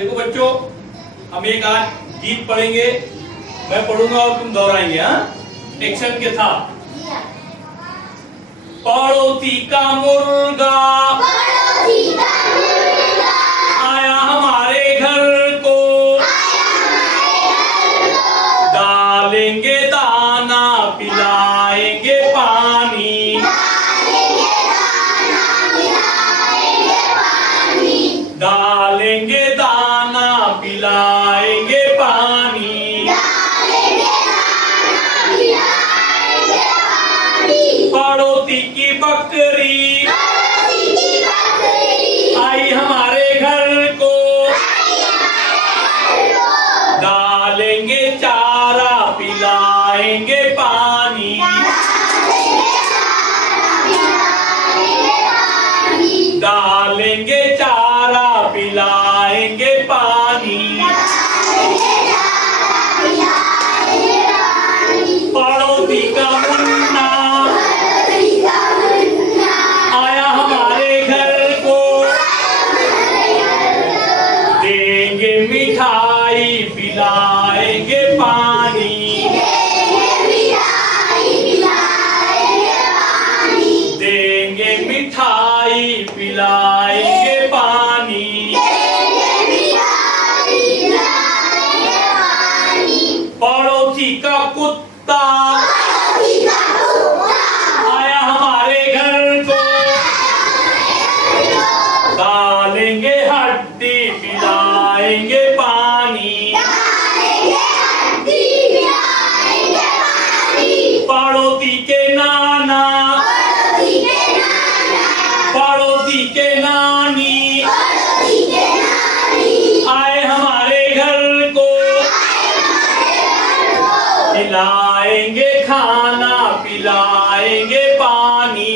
देखो बच्चों, हम एक आज गीत पढ़ेंगे, मैं पढ़ूंगा और तुम दोहराएंगे। हाँ, एक्शन के साथ। पड़ोसी का मुर्गा आया हमारे घर को, डालेंगे दाना पिलाएंगे पानी, डालेंगे दाना पिलाएंगे पानी। पड़ोसी की बकरी आई हमारे घर को, डालेंगे चारा पिलाएंगे पानी, डालेंगे चारा पिलाएंगे पानी। पड़ोसी का मुन्ना आया हमारे घर को, देंगे मिठाई पिलाएंगे पानी, देंगे मिठाई पिलाएंगे पानी। पड़ोसी का कुत्ता आया हमारे घर को, डालेंगे हड्डी पिलाएंगे पानी, पड़ोसी के नाना पड़ोसी के नानी आए हमारे घर को, खिलाएंगे खाना पिलाएंगे पानी,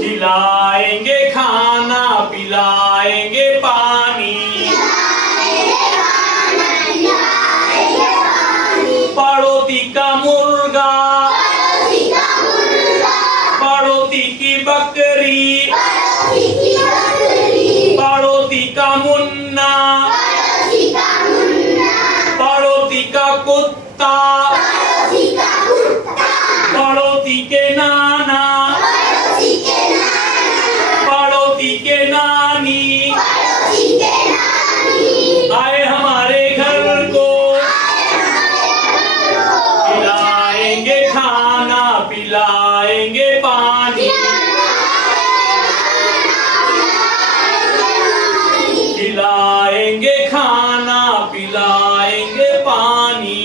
खिलाएंगे खाना पिलाएंगे पानी। पड़ोसी का मुर्गा पड़ोसी की बकरी, पड़ोसी का मुन्ना, पड़ोसी का कुत्ता, पड़ोसी के नाना, पड़ोसी के नानी आए हमारे घर को, खिलाएंगे खाना पिलाएंगे पानी, खिलाएंगे खाना पिलाएंगे पानी।